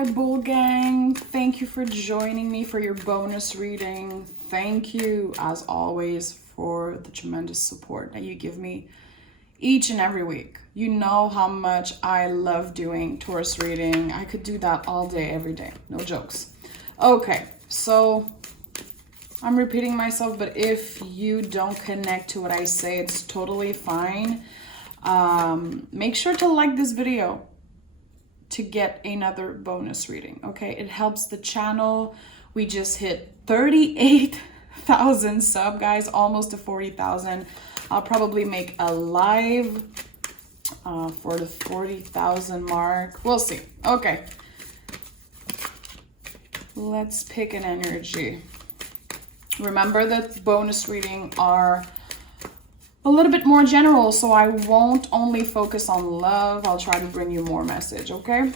my bull gang. Thank you for joining me for your bonus reading. Thank you, as always, for the tremendous support that you give me each and every week. You know how much I love doing Taurus reading. I could do that all day, every day. No jokes. Okay, so I'm repeating myself, but if you don't connect to what I say, it's totally fine. Make sure to like this video to get another bonus reading, okay? It helps the channel. We just hit 38,000 sub, guys, almost to 40,000. I'll probably make a live for the 40,000 mark. We'll see. Okay. Let's pick an energy. Remember that bonus reading are a little bit more general, so I won't only focus on love. I'll try to bring you more message, okay?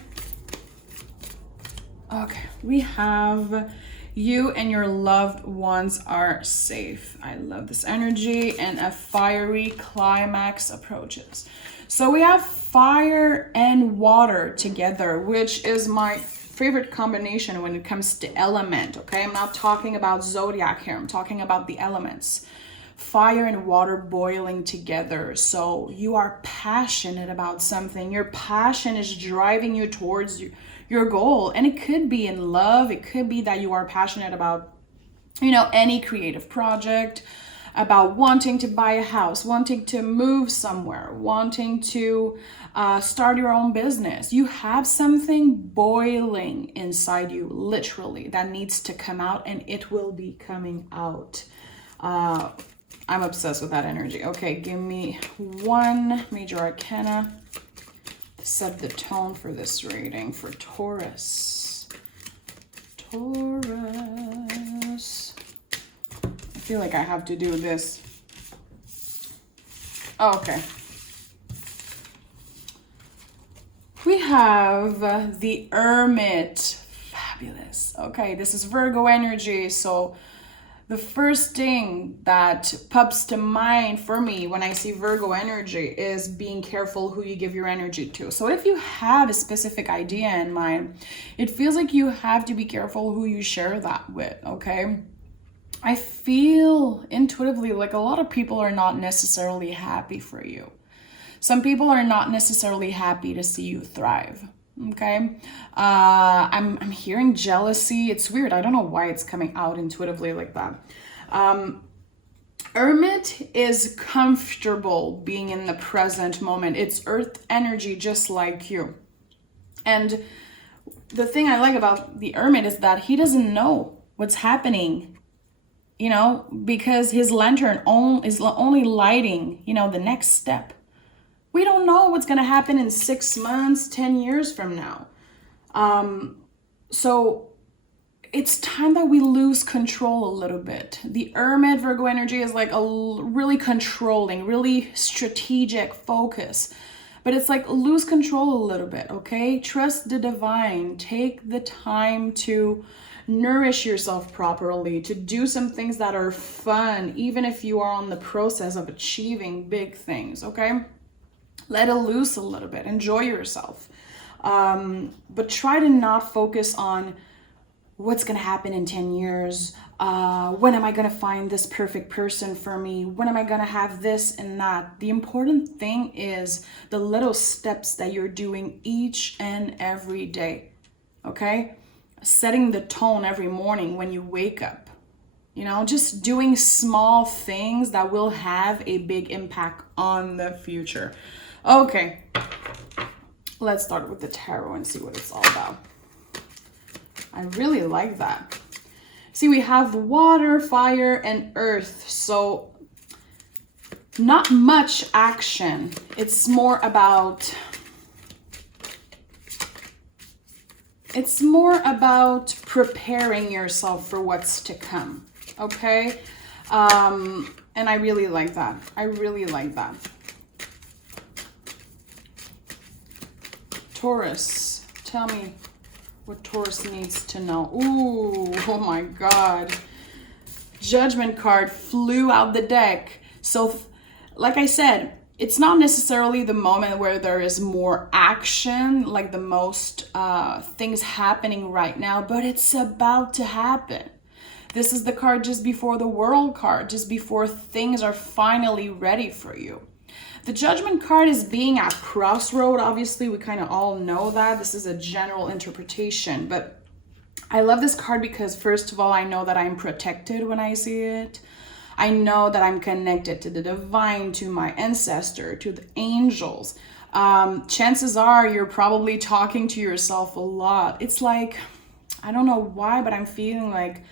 Okay, we have you and your loved ones are safe. I love this energy, and a fiery climax approaches. So we have fire and water together, which is my favorite combination when it comes to element, okay? I'm not talking about zodiac here. I'm talking about the elements. Fire and water boiling together. So you are passionate about something. Your passion is driving you towards your goal. And it could be in love. It could be that you are passionate about, you know, any creative project, about wanting to buy a house, wanting to move somewhere, wanting to start your own business. You have something boiling inside you, literally, that needs to come out, and it will be coming out. I'm obsessed with that energy. Okay, give me one major arcana to set the tone for this reading for Taurus. Taurus. I feel like I have to do this. Oh, okay. We have the Hermit. Fabulous. Okay, this is Virgo energy, so the first thing that pops to mind for me when I see Virgo energy is being careful who you give your energy to. So if you have a specific idea in mind, it feels like you have to be careful who you share that with, okay? I feel intuitively like a lot of people are not necessarily happy for you. Some people are not necessarily happy to see you thrive. Okay, I'm hearing jealousy. It's weird. I don't know why it's coming out intuitively like that. Hermit is comfortable being in the present moment. It's earth energy, just like you. And the thing I like about the Hermit is that he doesn't know what's happening, you know, because his lantern is only lighting, you know, the next step. We don't know what's going to happen in 6 months, 10 years from now. So it's time that we lose control a little bit. The Hermit Virgo energy is like a really controlling, really strategic focus. But it's like lose control a little bit, okay? Trust the divine. Take the time to nourish yourself properly, to do some things that are fun, even if you are on the process of achieving big things, okay? Let it loose a little bit. Enjoy yourself. But try to not focus on what's going to happen in 10 years. When am I going to find this perfect person for me? When am I going to have this and that? The important thing is the little steps that you're doing each and every day. Okay? Setting the tone every morning when you wake up. You know, just doing small things that will have a big impact on the future. Okay, let's start with the tarot and see what it's all about. I really like that. See, we have water, fire, and earth. So not much action. It's more about preparing yourself for what's to come. Okay? And I really like that. I really like that. Taurus, tell me what Taurus needs to know. Ooh, oh my God. Judgment card flew out the deck. So, like I said, it's not necessarily the moment where there is more action, like the most things happening right now, but it's about to happen. This is the card just before the World card, just before things are finally ready for you. The Judgment card is being at crossroad. Obviously, we kind of all know that. This is a general interpretation, but I love this card because, first of all, I know that I'm protected when I see it. I know that I'm connected to the divine, to my ancestor, to the angels. Chances are you're probably talking to yourself a lot. It's like, I don't know why, but I'm feeling like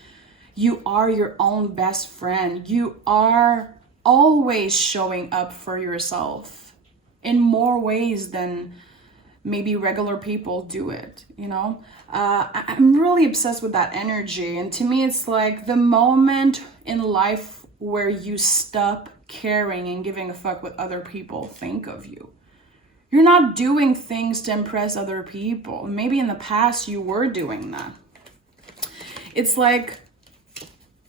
you are your own best friend. You are always showing up for yourself in more ways than maybe regular people do it, you know? I'm really obsessed with that energy. And to me, it's like the moment in life where you stop caring and giving a fuck what other people think of you. You're not doing things to impress other people. Maybe in the past you were doing that. It's like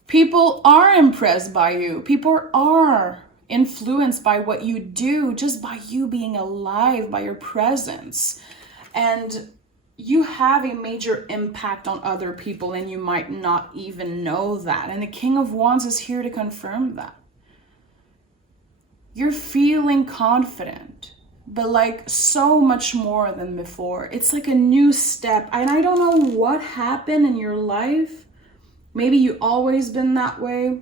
people are impressed by you. People are influenced by what you do, just by you being alive, by your presence. And you have a major impact on other people and you might not even know that. And the King of Wands is here to confirm that. You're feeling confident, but like so much more than before. It's like a new step. And I don't know what happened in your life. Maybe you always been that way,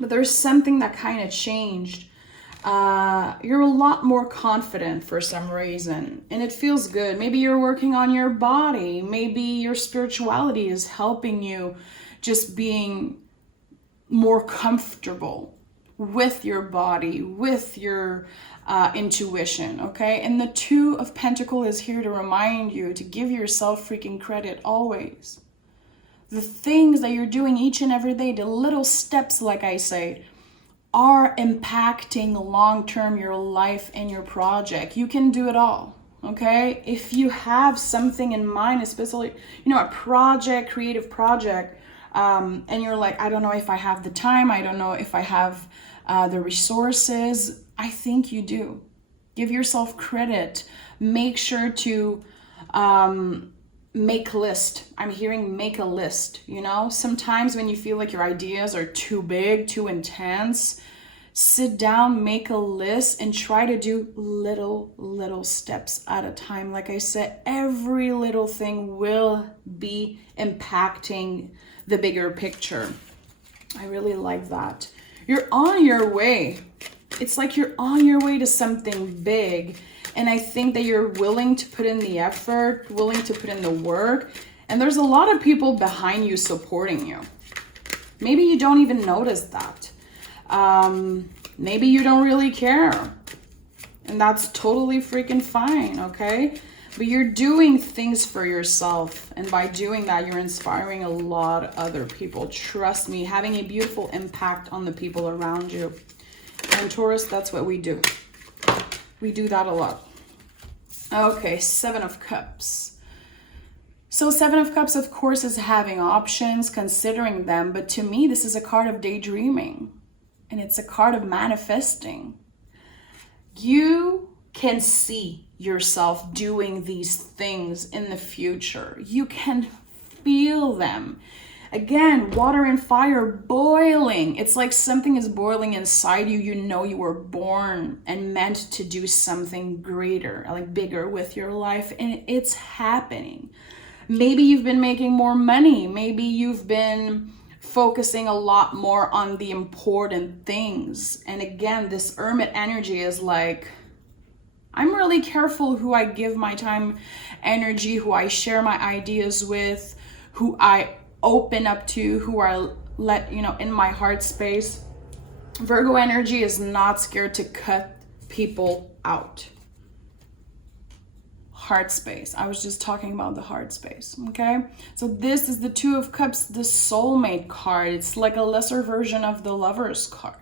but there's something that kind of changed. You're a lot more confident for some reason, and it feels good. Maybe you're working on your body. Maybe your spirituality is helping you just being more comfortable with your body, with your intuition, okay? And the Two of Pentacles is here to remind you to give yourself freaking credit always. The things that you're doing each and every day, the little steps, like I say, are impacting long-term your life and your project. You can do it all, okay? If you have something in mind, especially, a project, creative project, and you're like, I don't know if I have the time, I don't know if I have the resources, I think you do. Give yourself credit. Make sure to make a list. I'm hearing make a list, Sometimes when you feel like your ideas are too big, too intense, sit down, make a list, and try to do little steps at a time. Like I said, every little thing will be impacting the bigger picture. I really like that. You're on your way. It's like you're on your way to something big. And I think that you're willing to put in the effort, willing to put in the work. And there's a lot of people behind you supporting you. Maybe you don't even notice that. Maybe you don't really care. And that's totally freaking fine, okay? But you're doing things for yourself. And by doing that, you're inspiring a lot of other people. Trust me, having a beautiful impact on the people around you. And Taurus, that's what we do. We do that a lot. Okay, Seven of Cups. So Seven of Cups, of course, is having options, considering them. But to me, this is a card of daydreaming. And it's a card of manifesting. You can see yourself doing these things in the future. You can feel them. Again, water and fire boiling. It's like something is boiling inside you. You know you were born and meant to do something greater, like bigger with your life, and it's happening. Maybe you've been making more money. Maybe you've been focusing a lot more on the important things. And again, this Hermit energy is like, I'm really careful who I give my time, energy, who I share my ideas with, who I open up to, who I let, in my heart space. Virgo energy is not scared to cut people out. Heart space. I was just talking about the heart space, okay? So this is the Two of Cups, the soulmate card. It's like a lesser version of the Lover's card.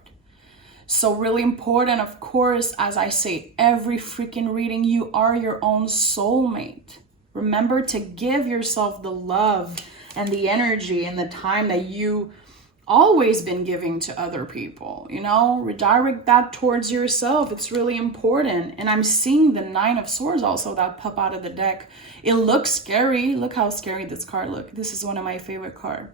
So really important, of course, as I say, every freaking reading, you are your own soulmate. Remember to give yourself the love and the energy and the time that you always been giving to other people, you know? Redirect that towards yourself. It's really important. And I'm seeing the 9 of Swords also that pop out of the deck. It looks scary. Look how scary this card looks. This is one of my favorite cards.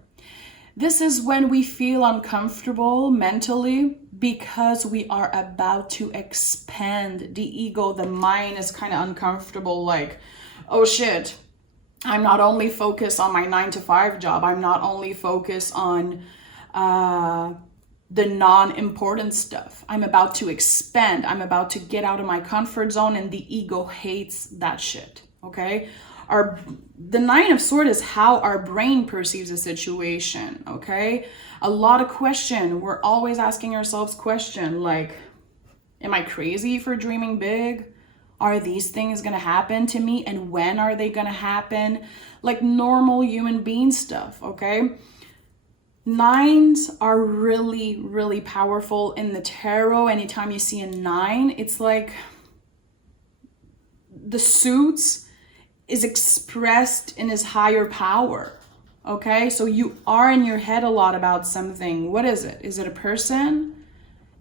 This is when we feel uncomfortable mentally because we are about to expand. The ego, the mind is kind of uncomfortable, like, oh shit, I'm not only focused on my 9-to-5 job, I'm not only focused on the non-important stuff. I'm about to expand. I'm about to get out of my comfort zone, and the ego hates that shit, okay? The 9 of Swords is how our brain perceives a situation, okay? A lot of question. We're always asking ourselves question like, am I crazy for dreaming big? Are these things gonna happen to me? And when are they gonna happen? Like normal human being stuff, okay? 9s are really, really powerful in the tarot. Anytime you see a 9, it's like the suits is expressed in his higher power, okay? So you are in your head a lot about something. What is it? Is it a person?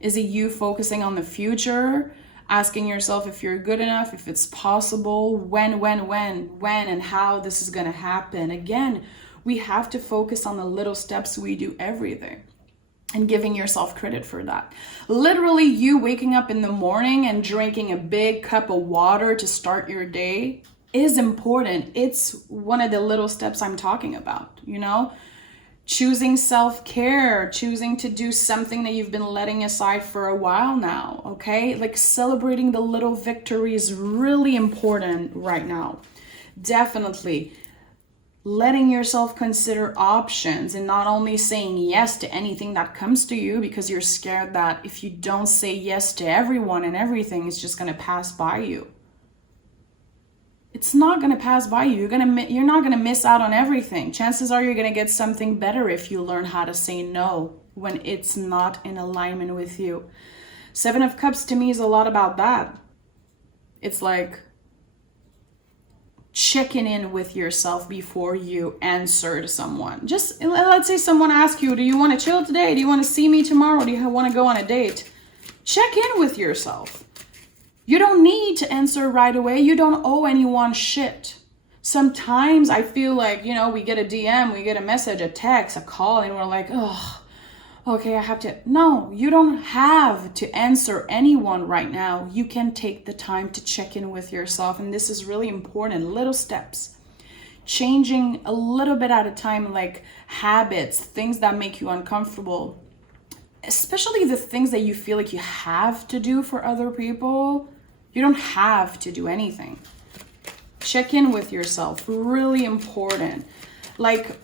Is it you focusing on the future? Asking yourself if you're good enough, if it's possible, when, and how this is gonna happen. Again, we have to focus on the little steps we do every day and giving yourself credit for that. Literally, you waking up in the morning and drinking a big cup of water to start your day is important. It's one of the little steps I'm talking about, you know? Choosing self-care, choosing to do something that you've been letting aside for a while now, okay? Like celebrating the little victories is really important right now. Definitely letting yourself consider options and not only saying yes to anything that comes to you because you're scared that if you don't say yes to everyone and everything, it's just gonna pass by you. It's not going to pass by you. You're not going to miss out on everything. Chances are you're going to get something better if you learn how to say no when it's not in alignment with you. 7 of Cups to me is a lot about that. It's like checking in with yourself before you answer to someone. Just let's say someone asks you, do you want to chill today? Do you want to see me tomorrow? Do you want to go on a date? Check in with yourself. You don't need to answer right away. You don't owe anyone shit. Sometimes I feel like, you know, we get a DM, we get a message, a text, a call, and we're like, oh, okay, I have to. No, you don't have to answer anyone right now. You can take the time to check in with yourself. And this is really important. Little steps. Changing a little bit at a time, like habits, things that make you uncomfortable. Especially the things that you feel like you have to do for other people. You don't have to do anything. Check in with yourself, really important. Like,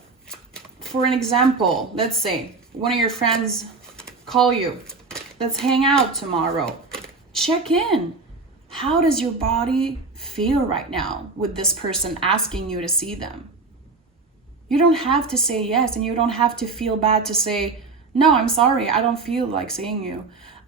for an example, let's say one of your friends call you. Let's hang out tomorrow. Check in. How does your body feel right now with this person asking you to see them? You don't have to say yes, and you don't have to feel bad to say, no, I'm sorry, I don't feel like seeing you.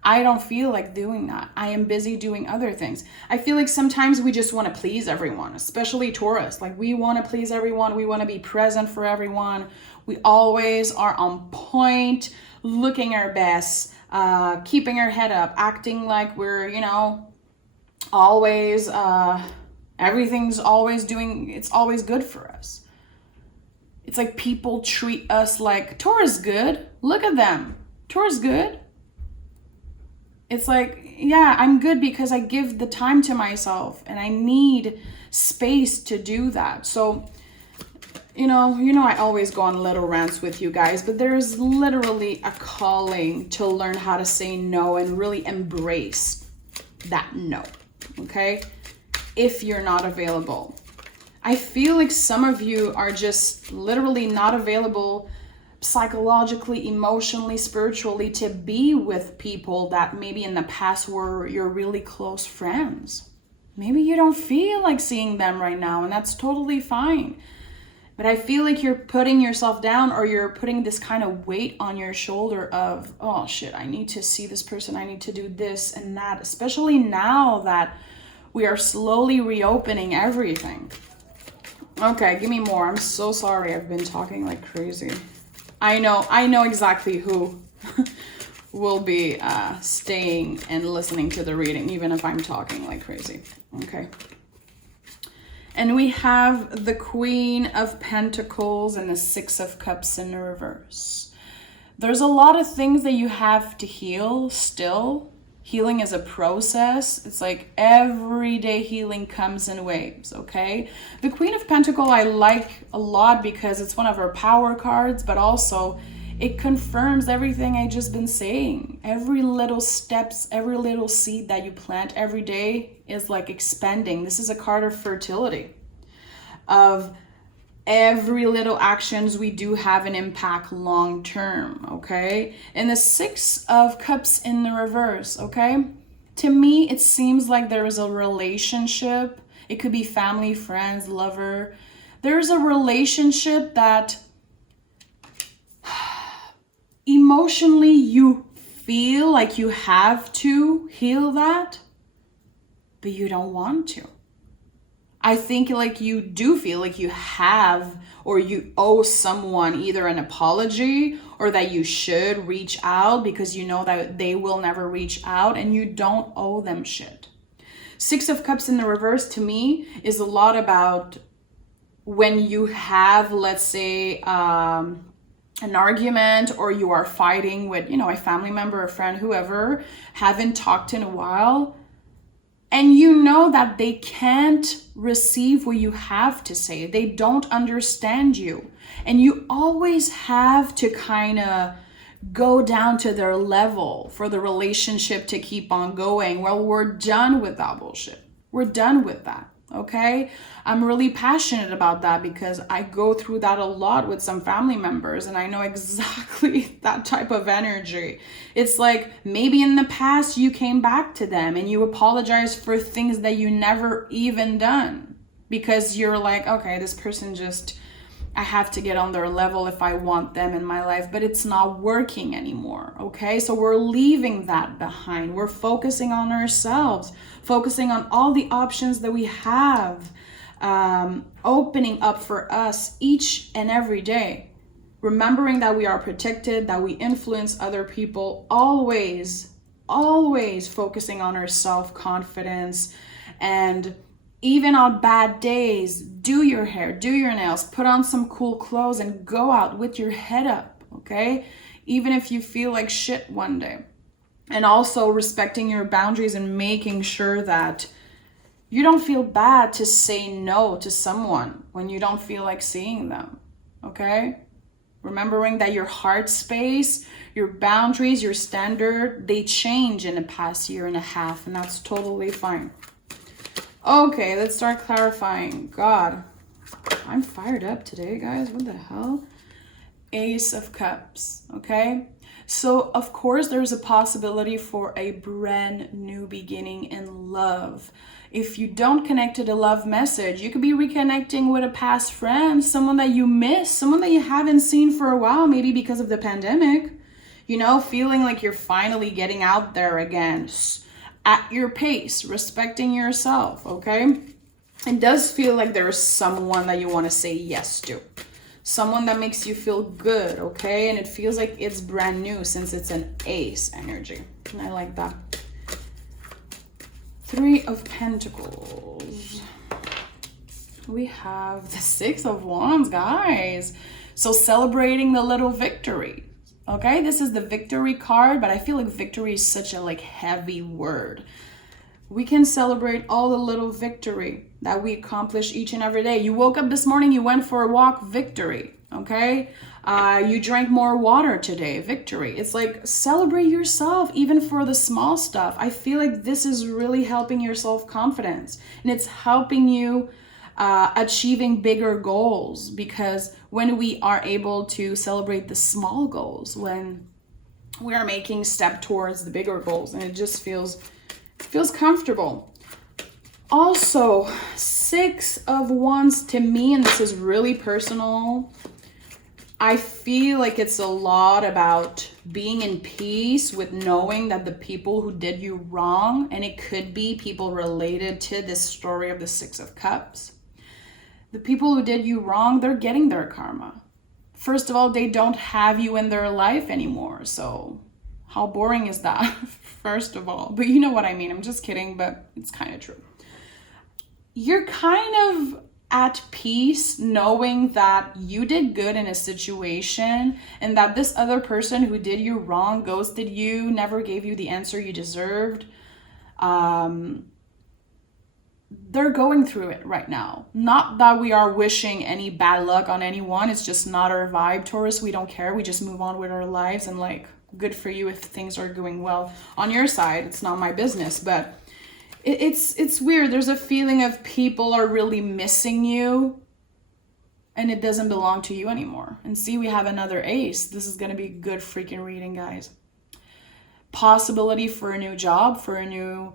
I don't feel like doing that. I am busy doing other things. I feel like sometimes we just want to please everyone, especially Taurus. Like we want to please everyone. We want to be present for everyone. We always are on point, looking our best, keeping our head up, acting like we're, you know, always, everything's always doing, it's always good for us. It's like people treat us like, Taurus good. Look at them. Taurus good. It's like, yeah, I'm good because I give the time to myself and I need space to do that. So, you know, I always go on little rants with you guys, but there's literally a calling to learn how to say no and really embrace that no, okay? If you're not available. I feel like some of you are just literally not available psychologically, emotionally, spiritually to be with people that maybe in the past were your really close friends. Maybe you don't feel like seeing them right now, and that's totally fine. But I feel like you're putting yourself down, or you're putting this kind of weight on your shoulder of, oh shit, I need to see this person, I need to do this and that, especially now that we are slowly reopening everything. Okay, give me more. I'm so sorry. I've been talking like crazy. I know exactly who will be staying and listening to the reading, even if I'm talking like crazy. Okay. And we have the Queen of Pentacles and the Six of Cups in the reverse. There's a lot of things that you have to heal still. Healing is a process. It's like everyday healing comes in waves, okay? The Queen of Pentacles I like a lot because it's one of her power cards, but also it confirms everything I just been saying. Every little steps, every little seed that you plant every day is like expanding. This is a card of fertility, of every little actions we do have an impact long term, okay? And the Six of Cups in the reverse, okay? To me, it seems like there is a relationship. It could be family, friends, lover. There's a relationship that emotionally you feel like you have to heal that, but you don't want to. I think like you do feel like you have, or you owe someone either an apology or that you should reach out because you know that they will never reach out, and you don't owe them shit. Six of Cups in the reverse to me is a lot about when you have, let's say, an argument, or you are fighting with, a family member, a friend, whoever, haven't talked in a while, and you know that they can't receive what you have to say. They don't understand you. And you always have to kind of go down to their level for the relationship to keep on going. Well, we're done with that bullshit. We're done with that. Okay? I'm really passionate about that because I go through that a lot with some family members, and I know exactly that type of energy. It's like maybe in the past you came back to them and you apologized for things that you never even done because you're like, okay, this person just, I have to get on their level if I want them in my life, but it's not working anymore, okay? So we're leaving that behind. We're focusing on ourselves, focusing on all the options that we have, opening up for us each and every day, remembering that we are protected, that we influence other people, always focusing on our self-confidence. And even on bad days, do your hair, do your nails, put on some cool clothes and go out with your head up, okay? Even if you feel like shit one day. And also respecting your boundaries and making sure that you don't feel bad to say no to someone when you don't feel like seeing them, okay? Remembering that your heart space, your boundaries, your standard, they change in the past year and a half, and that's totally fine. Okay, let's start clarifying. God, I'm fired up today, guys. What the hell? Ace of Cups, okay? So, of course, there's a possibility for a brand new beginning in love. If you don't connect to the love message, you could be reconnecting with a past friend, someone that you miss, someone that you haven't seen for a while, maybe because of the pandemic. Feeling like you're finally getting out there again at your pace, respecting yourself, okay? It does feel like there's someone that you want to say yes to. Someone that makes you feel good, okay? And it feels like it's brand new since it's an ace energy. And I like that. Three of Pentacles. We have the Six of Wands, guys. So celebrating the little victory. Okay, this is the victory card, but I feel like victory is such a heavy word. We can celebrate all the little victory that we accomplish each and every day. You woke up this morning, you went for a walk, victory, okay? You drank more water today, victory. It's like celebrate yourself, even for the small stuff. I feel like this is really helping your self-confidence, and it's helping you achieving bigger goals, because when we are able to celebrate the small goals, when we are making step towards the bigger goals, and it just feels comfortable. Also, Six of Wands to me, and this is really personal, I feel like it's a lot about being in peace with knowing that the people who did you wrong, and it could be people related to this story of the Six of Cups, the people who did you wrong, they're getting their karma. first of all, they don't have you in their life anymore. So how boring is that? First of all, but you know what I mean. I'm just kidding, but it's kind of true. You're kind of at peace knowing that you did good in a situation and that this other person who did you wrong, ghosted you, never gave you the answer you deserved, they're going through it right now. Not that we are wishing any bad luck on anyone. It's just not our vibe, Taurus. We don't care. We just move on with our lives, and like, good for you if things are going well on your side. It's not my business, but it's weird. There's a feeling of people are really missing you and it doesn't belong to you anymore. And see, we have another ace. This is going to be good freaking reading, guys. Possibility for a new job, for a new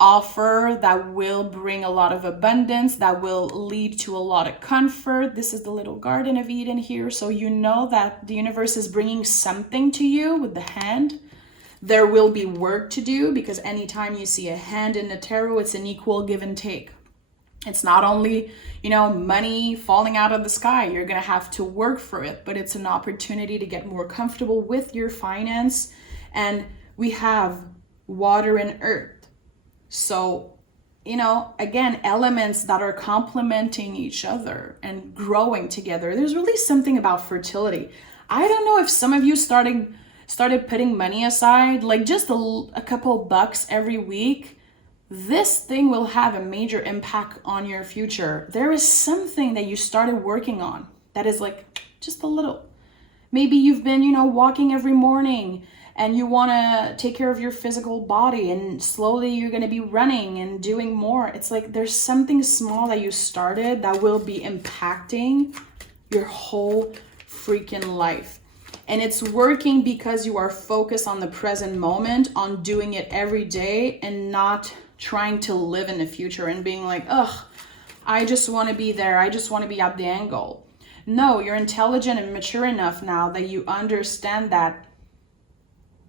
offer that will bring a lot of abundance, that will lead to a lot of comfort. This is the little Garden of Eden here. So you know that the universe is bringing something to you with the hand. There will be work to do, because anytime you see a hand in the tarot, it's an equal give and take. It's not only, you know, money falling out of the sky. You're going to have to work for it, but it's an opportunity to get more comfortable with your finance. And we have water and earth. So, you know, again, elements that are complementing each other and growing together. There's really something about fertility. I don't know if some of you started putting money aside, like just a couple bucks every week. This thing will have a major impact on your future. There is something that you started working on that is like just a little. Maybe you've been, you know, walking every morning and you want to take care of your physical body, and slowly you're going to be running and doing more. It's like there's something small that you started that will be impacting your whole freaking life. And it's working because you are focused on the present moment, on doing it every day, and not trying to live in the future and being like, ugh, I just want to be there. I just want to be at the end goal. No, you're intelligent and mature enough now that you understand that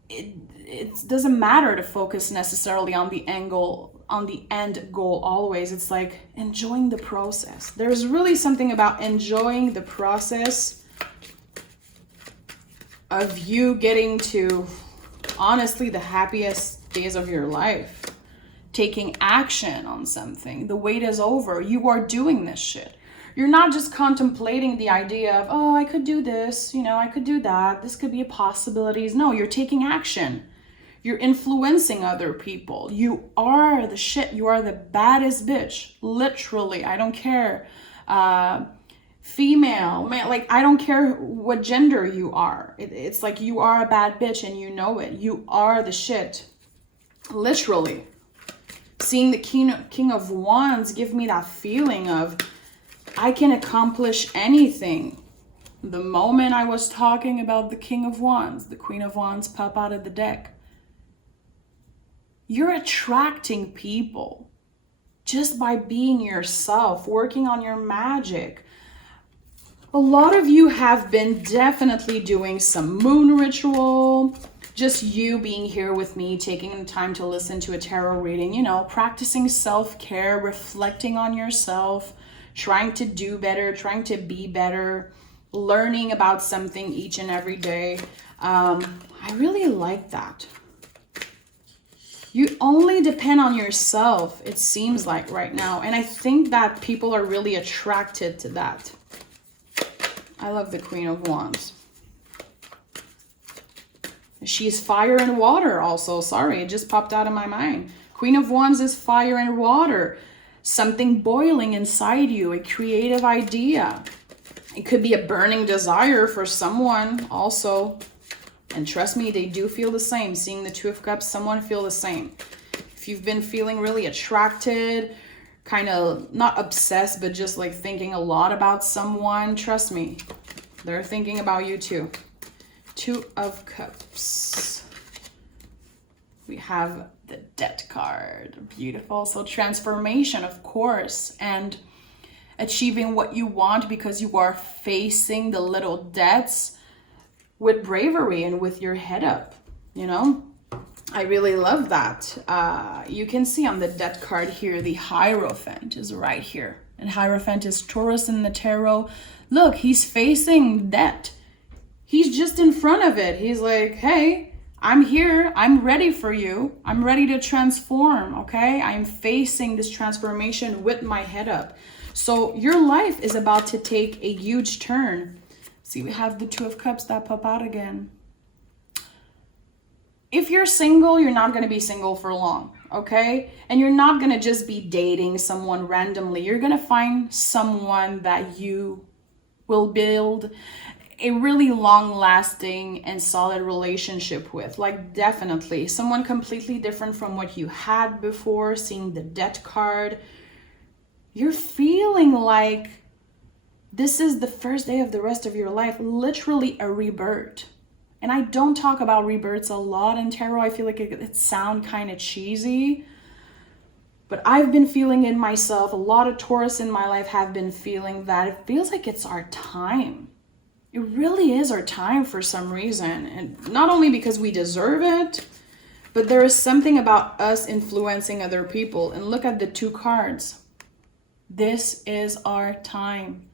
it doesn't matter to focus necessarily on the end goal always. It's like enjoying the process. There's really something about enjoying the process of you getting to, honestly, the happiest days of your life. Taking action on something. The wait is over. You are doing this shit. You're not just contemplating the idea of, oh, I could do this, you know, I could do that. This could be a possibilities. No, you're taking action. You're influencing other people. You are the shit. You are the baddest bitch. Literally. I don't care. Female, man, like, I don't care what gender you are. It's like you are a bad bitch and you know it. You are the shit. Literally. Seeing the King of Wands give me that feeling of I can accomplish anything. The moment I was talking about the King of Wands, the Queen of Wands pop out of the deck. You're attracting people just by being yourself, working on your magic. A lot of you have been definitely doing some moon ritual, just you being here with me, taking the time to listen to a tarot reading, you know, practicing self-care, reflecting on yourself, trying to do better, trying to be better, learning about something each and every day. I really like that. You only depend on yourself, it seems like right now. And I think that people are really attracted to that. I love the Queen of Wands. She's fire and water also. Sorry, it just popped out of my mind. Queen of Wands is fire and water. Something boiling inside you, a creative idea. It could be a burning desire for someone also. And trust me, they do feel the same. Seeing the Two of Cups, someone feel the same. If you've been feeling really attracted, kind of not obsessed, but just like thinking a lot about someone, trust me, they're thinking about you too. Two of Cups. We have the Death card. Beautiful. So transformation, of course, and achieving what you want because you are facing the little debts with bravery and with your head up, you know? I really love that. You can see on the Death card here, the Hierophant is right here. And Hierophant is Taurus in the tarot. Look, he's facing debt. He's just in front of it. He's like, hey, I'm here. I'm ready for you. I'm ready to transform, okay? I'm facing this transformation with my head up. So your life is about to take a huge turn. See, we have the Two of Cups that pop out again. If you're single, you're not going to be single for long, okay? And you're not going to just be dating someone randomly. You're going to find someone that you will build a really long-lasting and solid relationship with. Like, definitely someone completely different from what you had before. Seeing the debt card, you're feeling like this is the first day of the rest of your life, literally a rebirth. And I don't talk about rebirths a lot in tarot. I feel like it sounds kind of cheesy, but I've been feeling it myself. A lot of Taurus in my life have been feeling that. It feels like it's our time. It really is our time for some reason. And not only because we deserve it, but there is something about us influencing other people. And look at the two cards. This is our time.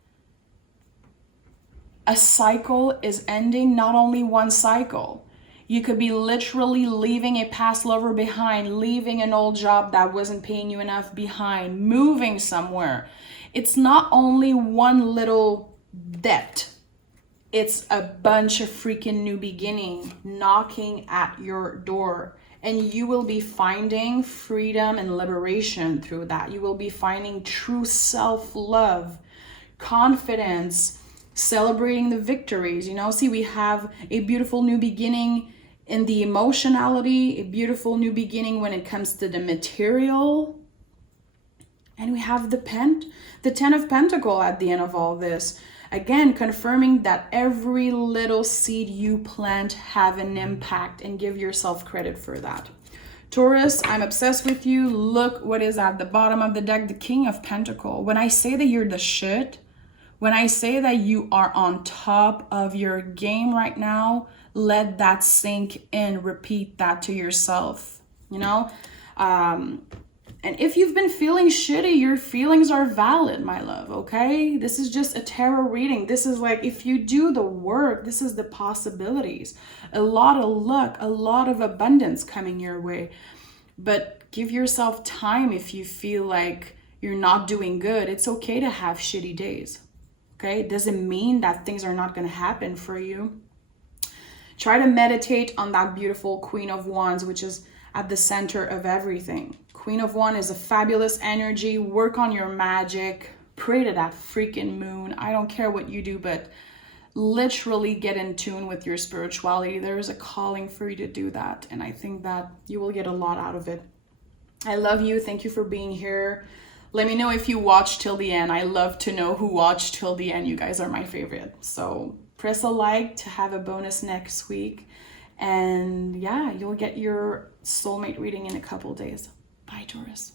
A cycle is ending, not only one cycle. You could be literally leaving a past lover behind, leaving an old job that wasn't paying you enough behind, moving somewhere. It's not only one little debt. It's a bunch of freaking new beginning knocking at your door. And you will be finding freedom and liberation through that. You will be finding true self-love, confidence, celebrating the victories. See, we have a beautiful new beginning in the emotionality, a beautiful new beginning when it comes to the material. And we have the 10 of Pentacles at the end of all this. Again, confirming that every little seed you plant have an impact, and give yourself credit for that. Taurus, I'm obsessed with you. Look what is at the bottom of the deck, the King of Pentacles. When I say that you're the shit, when I say that you are on top of your game right now, let that sink in. Repeat that to yourself, And if you've been feeling shitty, your feelings are valid, my love, okay? This is just a tarot reading. This is like, if you do the work, this is the possibilities. A lot of luck, a lot of abundance coming your way. But give yourself time if you feel like you're not doing good. It's okay to have shitty days. Okay, it doesn't mean that things are not going to happen for you. Try to meditate on that beautiful Queen of Wands, which is at the center of everything. Queen of Wands is a fabulous energy. Work on your magic. Pray to that freaking moon. I don't care what you do, but literally get in tune with your spirituality. There is a calling for you to do that. And I think that you will get a lot out of it. I love you. Thank you for being here. Let me know if you watched till the end. I love to know who watched till the end. You guys are my favorite. So press a like to have a bonus next week. And yeah, you'll get your soulmate reading in a couple days. Bye, Taurus.